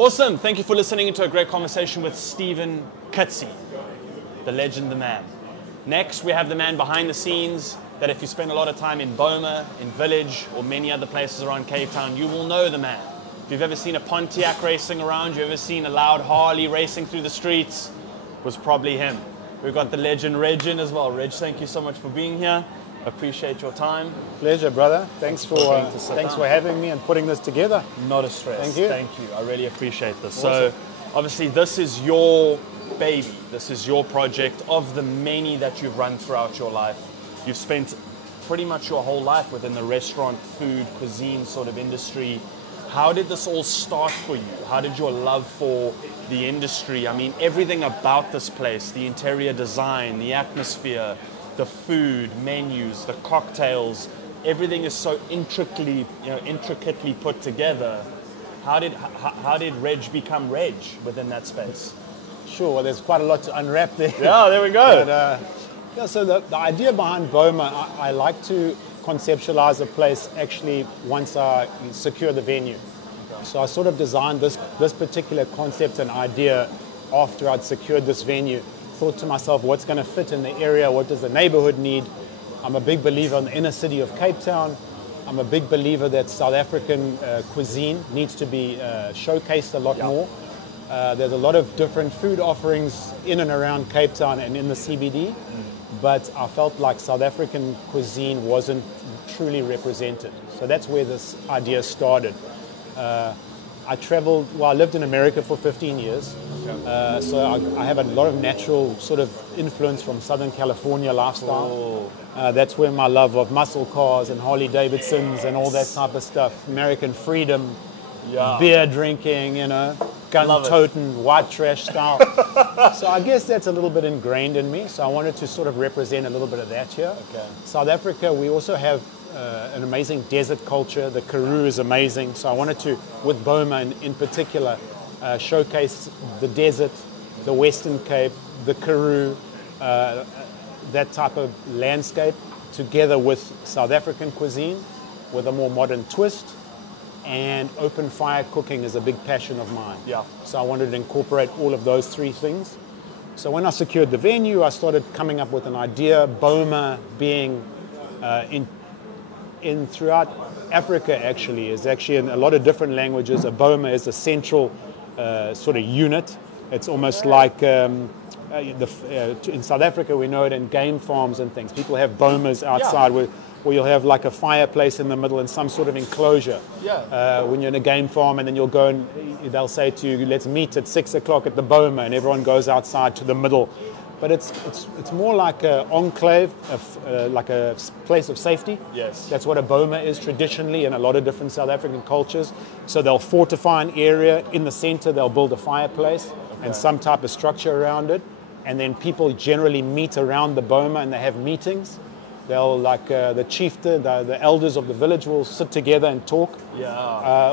Awesome. Thank you for listening to a great conversation with Stephen Kutsi, the legend, the man. Next, we have the man behind the scenes that if you spend a lot of time in Boma, in Village, or many other places around Cape Town, you will know the man. If you've ever seen a Pontiac racing around, you've ever seen a loud Harley racing through the streets, it was probably him. We've got the legend Reg in as well. Reg, thank you so much for being here. Appreciate your time. Pleasure, brother. Thanks for having me and putting this together. Not a stress. Thank you. Thank you. I really appreciate this. Awesome. So, obviously, this is your baby. This is your project of the many that you've run throughout your life. You've spent pretty much your whole life within the restaurant, food, cuisine sort of industry. How did this all start for you? How did your love for the industry, I mean, everything about this place, the interior design, the atmosphere, the food, menus, the cocktails, everything is so intricately put together. How did Reg become Reg within that space? Sure, well, there's quite a lot to unwrap there. Yeah, there we go. But, so the idea behind Boma, I like to conceptualize a place actually once I secure the venue. Okay. So I sort of designed this particular concept and idea after I'd secured this venue. Thought to myself, what's going to fit in the area? What does the neighborhood need? I'm a big believer in the inner city of Cape Town. I'm a big believer that South African cuisine needs to be showcased a lot more. There's a lot of different food offerings in and around Cape Town and in the CBD, but I felt like South African cuisine wasn't truly represented. So that's where this idea started. I lived in America for 15 years, so I have a lot of natural sort of influence from Southern California lifestyle. That's where my love of muscle cars and Harley Davidsons and all that type of stuff, American freedom, beer drinking, gun toting, white trash style. So I guess that's a little bit ingrained in me, so I wanted to sort of represent a little bit of that here. Okay. South Africa, we also have an amazing desert culture. The Karoo is amazing. So I wanted to, with Boma in particular, showcase the desert, the Western Cape, the Karoo, that type of landscape, together with South African cuisine, with a more modern twist. And open fire cooking is a big passion of mine. Yeah. So I wanted to incorporate all of those three things. So when I secured the venue, I started coming up with an idea, Boma being in throughout Africa is actually in a lot of different languages. A Boma is a central sort of unit. It's almost like in South Africa we know it in game farms and things. People have Bomas outside where you'll have like a fireplace in the middle and some sort of enclosure. When you're in a game farm, and then you'll go and they'll say to you, let's meet at 6 o'clock at the Boma, and everyone goes outside to the middle. But it's more like an enclave, like a place of safety. Yes. That's what a Boma is traditionally in a lot of different South African cultures. So they'll fortify an area. In the center, they'll build a fireplace and some type of structure around it. And then people generally meet around the Boma and they have meetings. They'll, like the chieftain, the elders of the village will sit together and talk.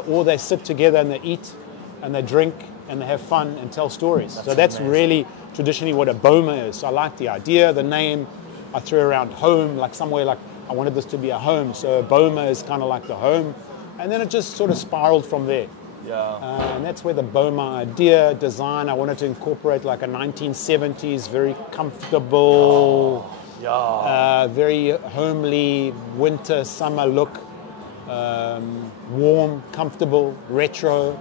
Or they sit together and they eat and they drink and they have fun and tell stories. That's really traditionally what a Boma is. So I like the idea, the name. I threw around home, like somewhere like I wanted this to be a home. So a Boma is kind of like the home. And then it just sort of spiraled from there. And that's where the Boma idea, design, I wanted to incorporate like a 1970s, very comfortable, very homely, winter, summer look, warm, comfortable, retro.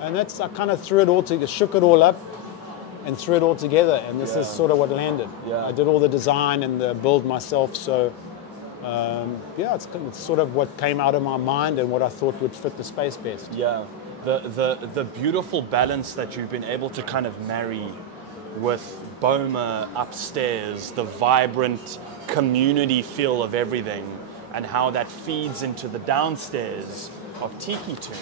And that's, I kind of threw it all together, shook it all up and threw it all together, and this is sort of what landed. I did all the design and the build myself, so it's sort of what came out of my mind and what I thought would fit the space best. The beautiful balance that you've been able to kind of marry with Boma upstairs, the vibrant community feel of everything, and how that feeds into the downstairs of Tiki Toon.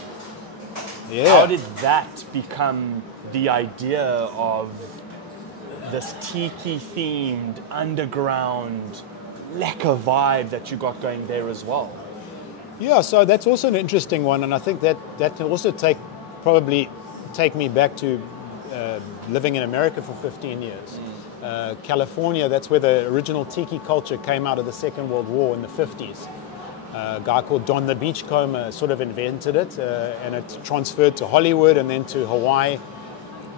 How did that become the idea of this tiki-themed, underground, lekker vibe that you got going there as well? Yeah, so that's also an interesting one, and I think that can also probably take me back to living in America for 15 years. California, that's where the original tiki culture came out of the Second World War in the 50s. A guy called Don the Beachcomber sort of invented it, and it transferred to Hollywood and then to Hawaii.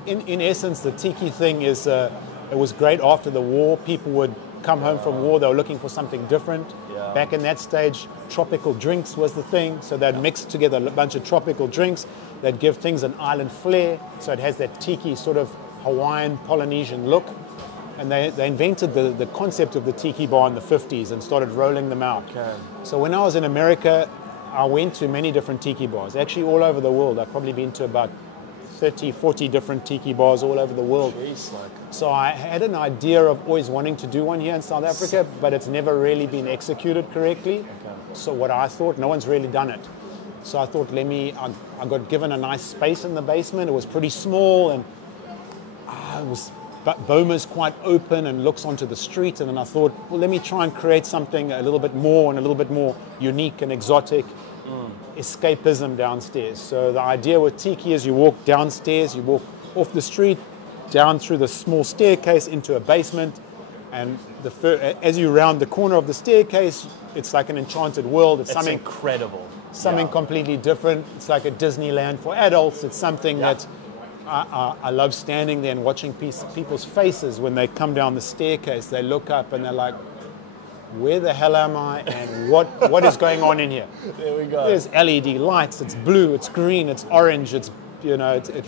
In essence, the tiki thing is, it was great after the war. People would come home from war, they were looking for something different. Yeah. Back in that stage, tropical drinks was the thing, so they'd mix together a bunch of tropical drinks. They'd give things an island flair, so it has that tiki sort of Hawaiian, Polynesian look. And they invented the concept of the tiki bar in the 50s and started rolling them out. Okay. So when I was in America, I went to many different tiki bars, actually all over the world. I've probably been to about 30, 40 different tiki bars all over the world. Jeez, like. So I had an idea of always wanting to do one here in South Africa, but it's never really been executed correctly. Okay. So what I thought, no one's really done it. So I thought, I got given a nice space in the basement. It was pretty small, and but Boma's quite open and looks onto the street, and then I thought, well, let me try and create something a little bit more and a little bit more unique and exotic. Escapism downstairs. So the idea with tiki is you walk downstairs, you walk off the street, down through the small staircase into a basement, and as you round the corner of the staircase, it's like an enchanted world. It's something incredible. Something completely different. It's like a Disneyland for adults. It's something that I love standing there and watching people's faces when they come down the staircase. They look up and they're like, where the hell am I, and what is going on in here? There we go. There's LED lights, it's blue, it's green, it's orange, it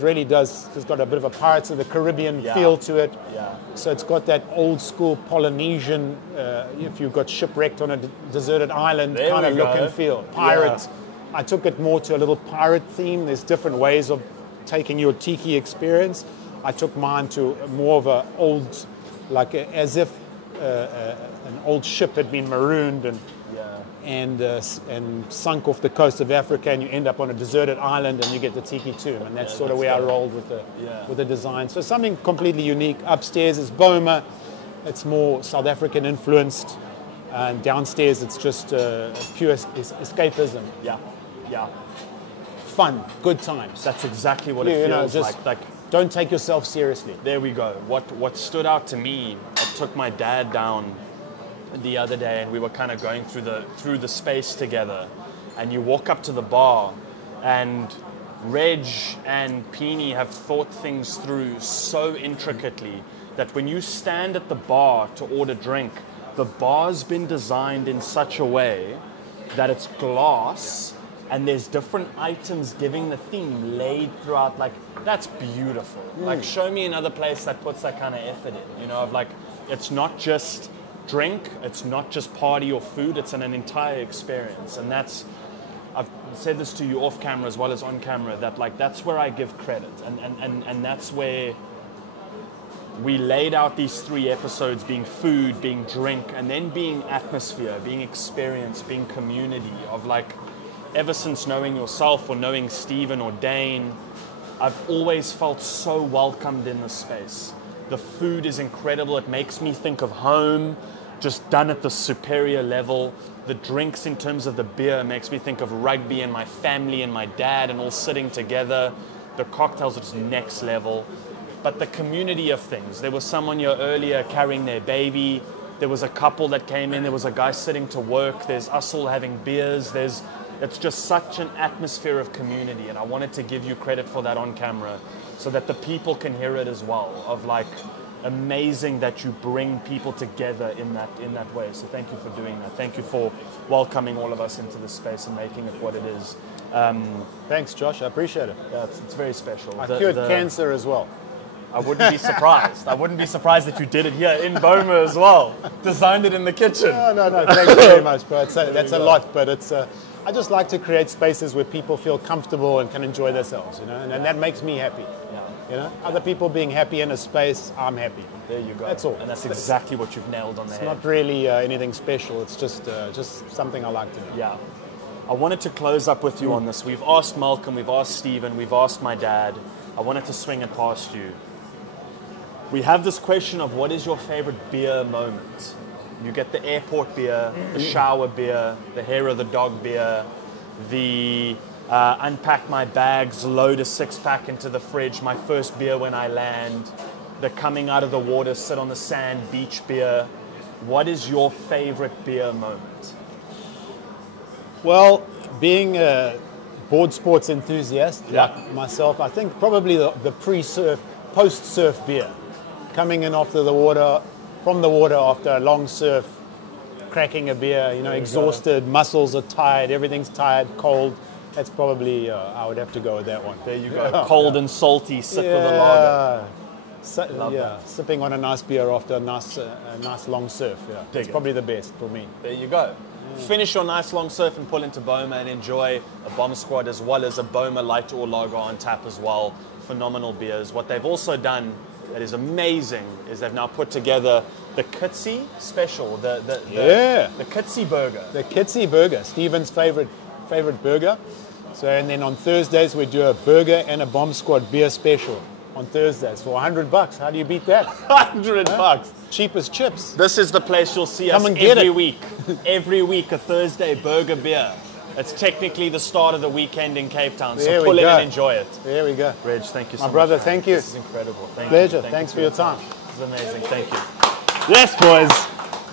really does, it's got a bit of a Pirates of the Caribbean feel to it. Yeah. So it's got that old school Polynesian, if you got shipwrecked on a deserted island kind of look and feel. Pirates. Yeah. I took it more to a little pirate theme. There's different ways of taking your tiki experience. I took mine to more of a old, like as if an old ship had been marooned and sunk off the coast of Africa, and you end up on a deserted island and you get the tiki tomb, and that's sort of where I rolled with the design. So something completely unique. Upstairs is Boma, it's more South African influenced, and downstairs it's just pure escapism. Yeah. Fun, good times. That's exactly what it feels like. Don't take yourself seriously. There we go. What stood out to me, I took my dad down the other day and we were kind of going through the space together, and you walk up to the bar and Reg and Peony have thought things through so intricately that when you stand at the bar to order drink, the bar's been designed in such a way that it's glass and there's different items giving the theme laid throughout. Like, that's beautiful. Like, show me another place that puts that kind of effort in, of like, it's not just drink, it's not just party or food, it's an entire experience. And I've said this to you off camera as well as on camera, that like, that's where I give credit. And that's where we laid out these 3 episodes being food, being drink, and then being atmosphere, being experience, being community, of like, ever since knowing yourself or knowing Stephen or Dane, I've always felt so welcomed in this space. The food is incredible. It makes me think of home, just done at the superior level. The drinks in terms of the beer makes me think of rugby and my family and my dad and all sitting together. The cocktails are just next level. But the community of things. There was someone here earlier carrying their baby. There was a couple that came in. There was a guy sitting to work. There's us all having beers. It's just such an atmosphere of community, and I wanted to give you credit for that on camera so that the people can hear it as well, of like, amazing that you bring people together in that way. So thank you for doing that. Thank you for welcoming all of us into this space and making it what it is. Thanks, Josh. I appreciate it. Yeah, it's very special. I cured cancer as well. I wouldn't be surprised. I wouldn't be surprised if you did it here in Boma as well. Designed it in the kitchen. No. Thank you very much, bro. That's a lot, but it's... I just like to create spaces where people feel comfortable and can enjoy themselves, and that makes me happy. Other people being happy in a space, I'm happy. There you go. That's all. And that's exactly what you've nailed on the head. It's not really anything special. It's just something I like to do. Yeah. I wanted to close up with you on this. We've asked Malcolm, we've asked Stephen, we've asked my dad. I wanted to swing it past you. We have this question of what is your favorite beer moment? You get the airport beer, the shower beer, the hair of the dog beer, the unpack my bags, load a 6-pack into the fridge, my first beer when I land, the coming out of the water, sit on the sand, beach beer. What is your favorite beer moment? Well, being a board sports enthusiast Yeah. like myself, I think probably the pre-surf, post-surf beer. Coming in after the water, from the water after a long surf, cracking a beer, you know, exhausted, muscles are tired, everything's tired, cold. That's probably, I would have to go with that one. There you go. Cold and salty, sip of the lager. Love that. Sipping on a nice beer after a nice long surf. Yeah, Dig it's it. probably the best for me. There you go. Finish your nice long surf and pull into Boma and enjoy a Bomb Squad as well as a Boma Light or Lager on tap as well. Phenomenal beers. What they've also done that is amazing is they've now put together the Cuisine special, the Cuisine burger. The Cuisine burger, Stephen's favorite burger. So, and then on Thursdays we do a burger and a Bomb Squad beer special on Thursdays for $100. How do you beat that? $100. Cheap as chips. This is the place you'll see Come us and get every it. week. Every week, a Thursday burger beer. It's technically the start of the weekend in Cape Town, so There we pull in go. and enjoy it. There we go. Reg, thank you so My much. brother, man. thank you. This is incredible. Thank Pleasure. you. Thank Thanks you for your time. This is amazing. Thank you. Yes, boys.